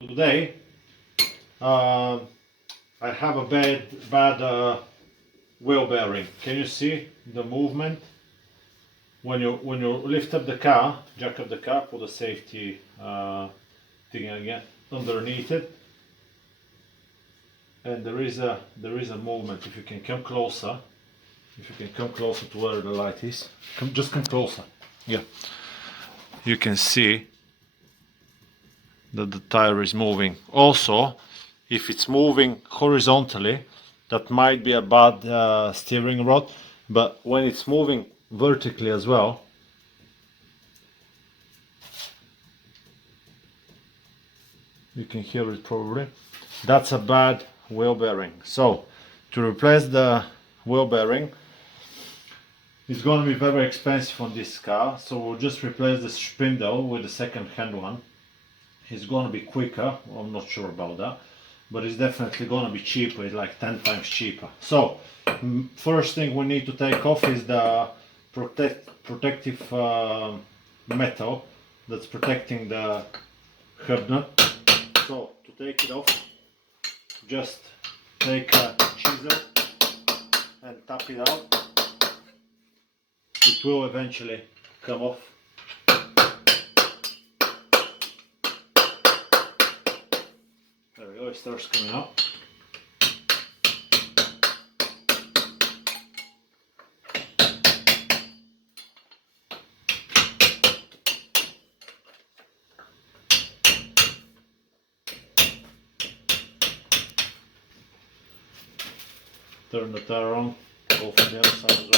Today I have a bad wheel bearing. Can you see the movement? When you lift up the car, jack up the car, put the safety thing again underneath it, and there is a movement. If you can come closer, to where the light is, just come closer. Yeah, you can see that the tire is moving. Also, if it's moving horizontally, that might be a bad steering rod, but when it's moving vertically as well, you can hear it probably, that's a bad wheel bearing. So to replace the wheel bearing, it's going to be very expensive on this car, so we'll just replace the spindle with the second hand one. It's going to be quicker, I'm not sure about that, but it's definitely going to be cheaper. It's like 10 times cheaper. So first thing we need to take off is the protective metal that's protecting the hub nut. So to take it off, just take a chisel and tap it out. It will eventually come off. There we go, it starts coming up. Turn the tire on, go from the other side as well.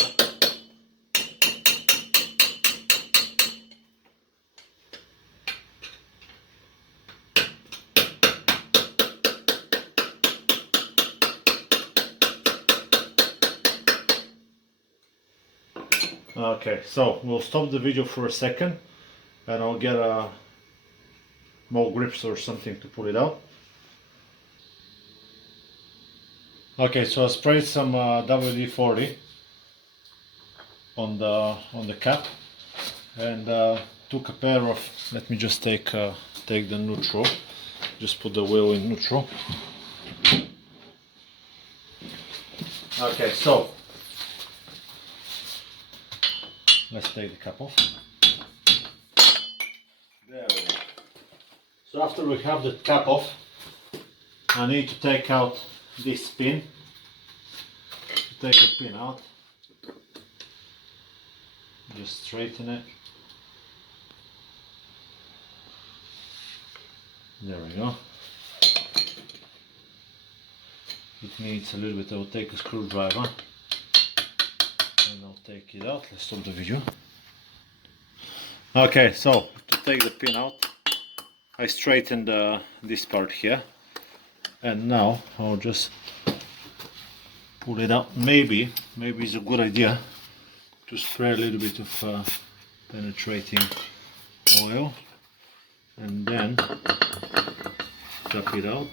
Okay, so we'll stop the video for a second and I'll get more grips or something to pull it out. Okay, so I sprayed some WD-40 on the cap and took a pair of, let me just take the neutral, just put the wheel in neutral. Okay, so let's take the cap off. There we go. So after we have the cap off, I need to take out this pin. Take the pin out, just straighten it. There we go. It needs a little bit. I will take a screwdriver and I'll take it out. Let's stop the video. Okay, so to take the pin out, I straightened this part here, and now I'll just pull it out. Maybe it's a good idea to spray a little bit of penetrating oil and then tap it out.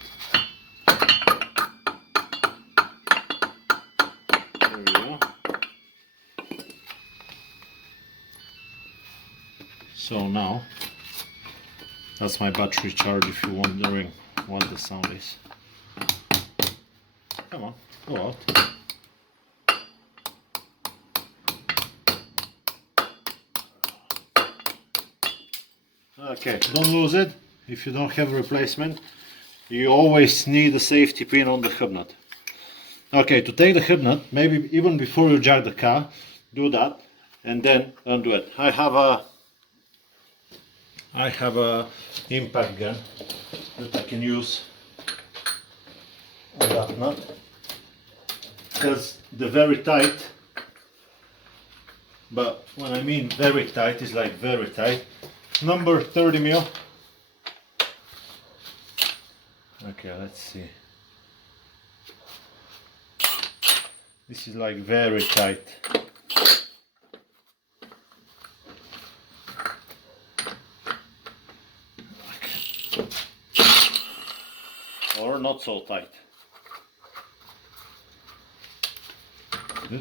There we go. So now that's my battery charge, if you're wondering what the sound is. Come on, go out. Okay, don't lose it. If you don't have a replacement, you always need a safety pin on the hub nut. Okay, to take the hub nut, maybe even before you jack the car, do that and then undo it. I have a impact gun that I can use on that nut, because they're very tight. But when I mean very tight, it's like very tight. Number 30 mil. Okay, let's see. This is like very tight. Okay. Or not so tight. I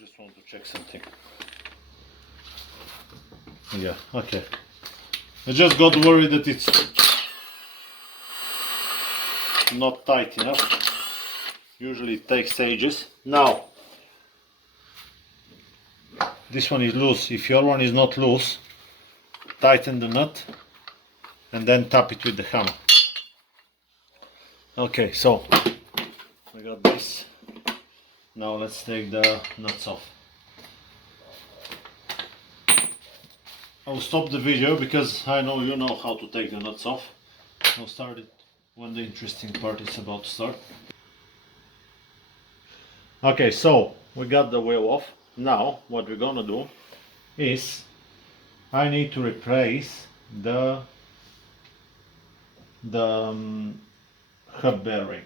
just want to check something. Yeah, okay. I just got worried that it's not tight enough. Usually it takes ages. Now, this one is loose. If your one is not loose, tighten the nut and then tap it with the hammer. Okay, so we got this. Now let's take the nuts off. I'll stop the video because I know you know how to take the nuts off. I'll start it when the interesting part is about to start. Okay, so we got the wheel off. Now what we're gonna do is I need to replace the hub bearing.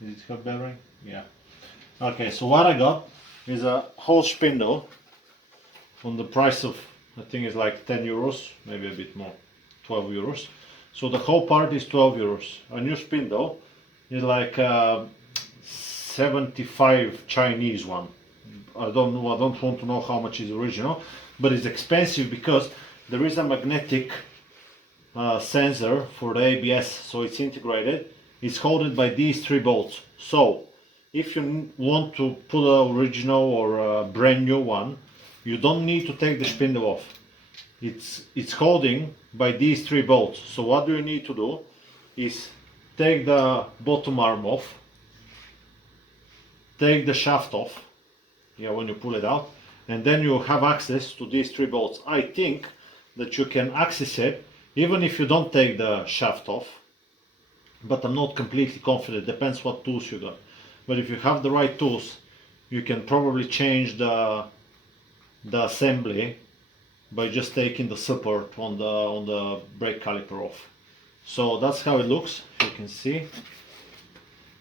Is it hub bearing? Yeah. Okay, so what I got is a whole spindle on the price of, I think it's like 10 euros, maybe a bit more, 12 euros. So the whole part is 12 euros. A new spindle is like 75 Chinese one. I don't want to know how much is original, but it's expensive because there is a magnetic sensor for the ABS, so it's integrated. It's held by these 3 bolts. So if you want to put an original or a brand new one, you don't need to take the spindle off. It's holding by these 3 bolts. So what do you need to do is take the bottom arm off, take the shaft off, yeah, when you pull it out, and then you have access to these 3 bolts. I think that you can access it even if you don't take the shaft off, but I'm not completely confident. Depends what tools you got. But if you have the right tools, you can probably change the assembly by just taking the support on the brake caliper off. So that's how it looks, you can see.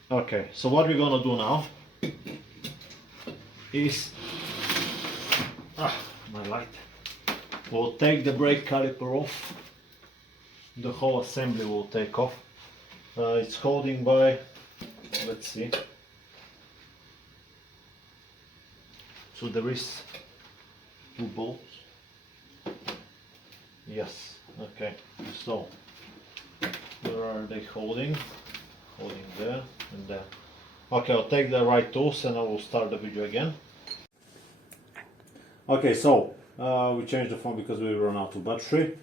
Okay, so what we're gonna do now is my light. We'll take the brake caliper off. The whole assembly will take off. It's holding by, let's see. So there is 2 bolts. Yes, okay. So where are they holding? Holding there and there. Okay, I'll take the right tools and I will start the video again. Okay, so we changed the phone because we ran out of battery.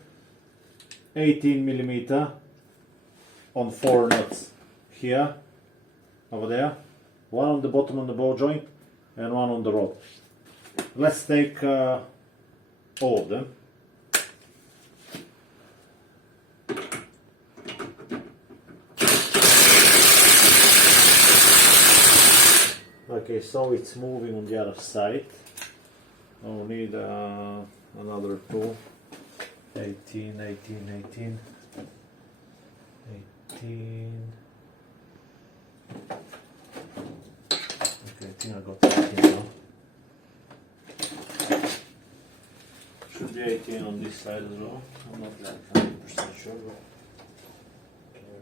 18mm on 4 nuts here, over there, one on the bottom on the ball joint and one on the rod. Let's take all of them. Okay, so it's moving on the other side. I'll need another tool. 18. Okay, I think I got 18 now. Should be 18 on this side as well. I'm not like 100% sure, but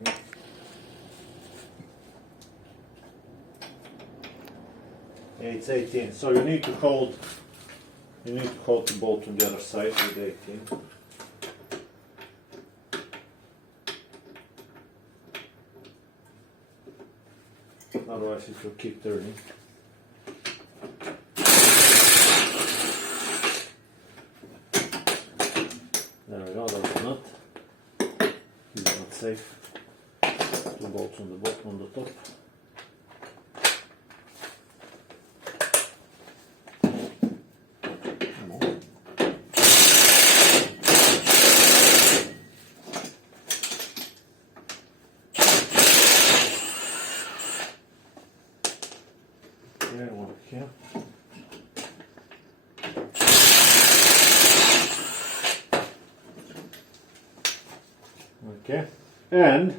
okay. Yeah, it's 18. So you need to hold the bolt on the other side with 18. Otherwise it will keep turning. There we go, that's not. It's not safe. 2 bolts on the bottom, on the top. Come on. Okay, one here. Okay, and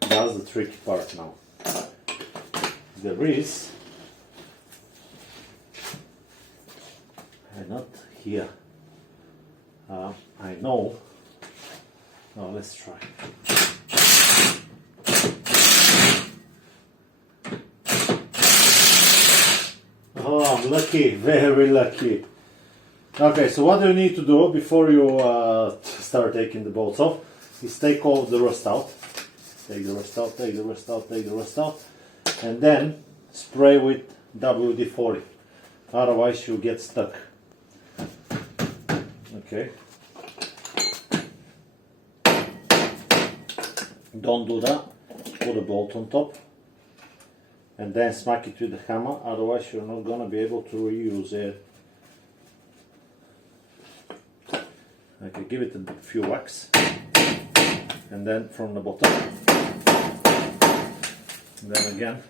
that's the tricky part now. There is a nut here. I know. Now let's try. Oh, I'm lucky, very lucky. Okay, so what do you need to do before you start taking the bolts off is take all the rust out. Take the rust out, take the rust out, take the rust out, and then spray with WD-40. Otherwise you'll get stuck. Okay. Don't do that. Put a bolt on top and then smack it with the hammer, otherwise you're not going to be able to reuse it. Okay, give it a few whacks and then from the bottom, and then again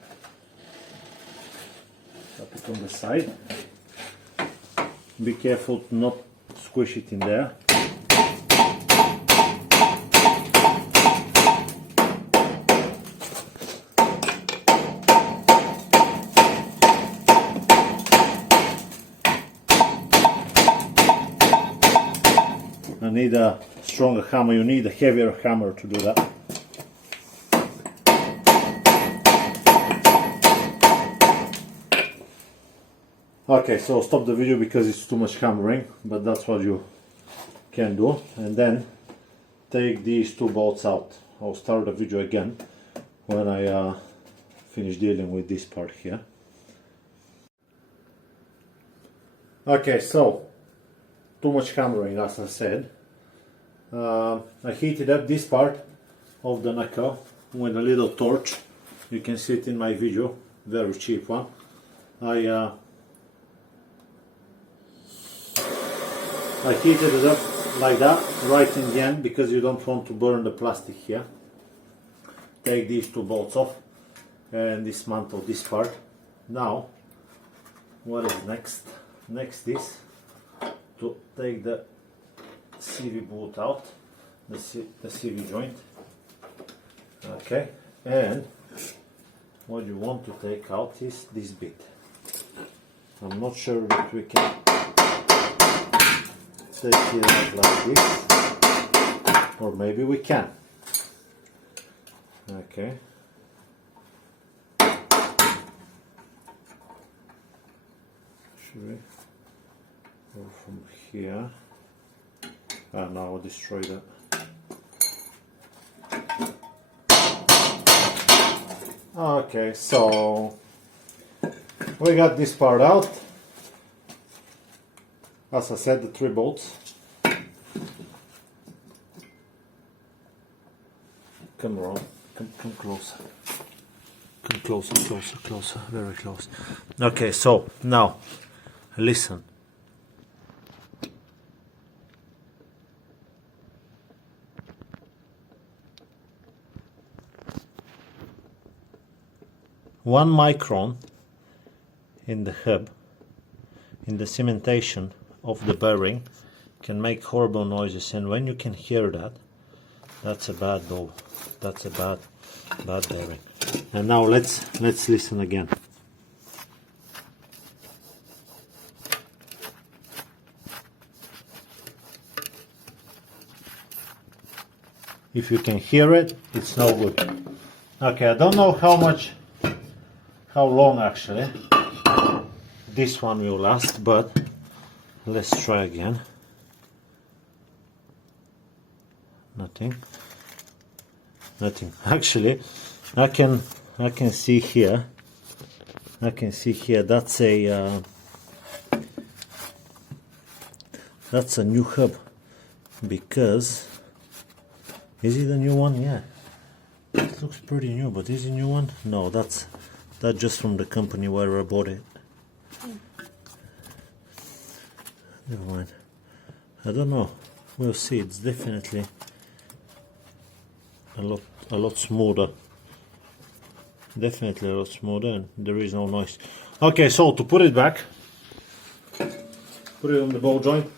tap it on the side. Be careful to not squish it in there. I need a stronger hammer, you need a heavier hammer to do that. Okay, so stop the video because it's too much hammering, but that's what you can do. And then take these two bolts out. I'll start the video again when I finish dealing with this part here. Okay, so too much hammering, as I said. I heated up this part of the knuckle with a little torch. You can see it in my video, very cheap one. I heated it up like that, right in the end, because you don't want to burn the plastic here. Take these two bolts off and dismantle this part. Now, what is next? Next is to take the CV bolt out, the CV joint. Okay, and what you want to take out is this bit. I'm not sure that we can take it out like this, or maybe we can. Okay. Should we go from here? Now I'll destroy that. Okay, so we got this part out. As I said, the 3 bolts. Come around, come closer. Come closer, closer, closer, very close. Okay, so now listen. One micron in the hub, in the cementation of the bearing, can make horrible noises, and when you can hear that, that's a bad bulb. That's a bad bearing. And now let's listen again. If you can hear it, it's no good. Okay, I don't know how long actually this one will last, but let's try again. Nothing. Actually, I can see here. That's a new hub, because is it a new one? Yeah, it looks pretty new, but is it a new one? No, that's just from the company where I bought it. Never mind. I don't know. We'll see. It's definitely a lot smoother. Definitely a lot smoother, and there is no noise. Okay, so to put it back, put it on the ball joint.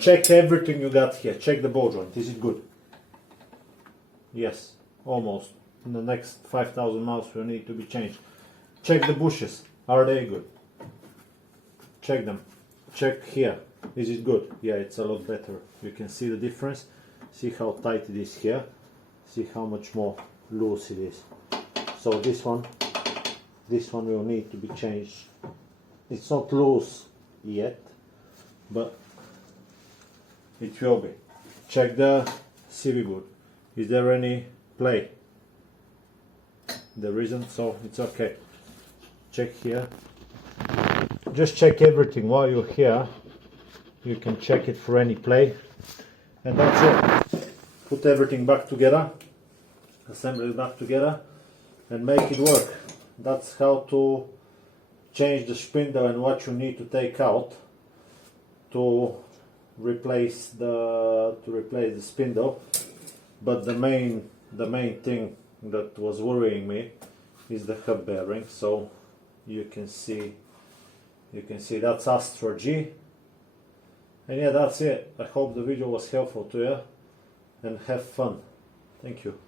Check everything you got here. Check the ball joint. Is it good? Yes, almost. In the next 5,000 miles will need to be changed. Check the bushes. Are they good? Check them. Check here. Is it good? Yeah, it's a lot better. You can see the difference. See how tight it is here. See how much more loose it is. So this one will need to be changed. It's not loose yet, but it will be. check the CV board. Is there any play? There isn't, so it's okay. Check here. Just check everything while you're here. You can check it for any play. And that's it. Put everything back together. Assemble it back together and make it work. That's how to change the spindle and what you need to take out to replace the spindle. But the main thing that was worrying me is the hub bearing. So you can see that's Astra G. And yeah, that's it. I hope the video was helpful to you and have fun. Thank you.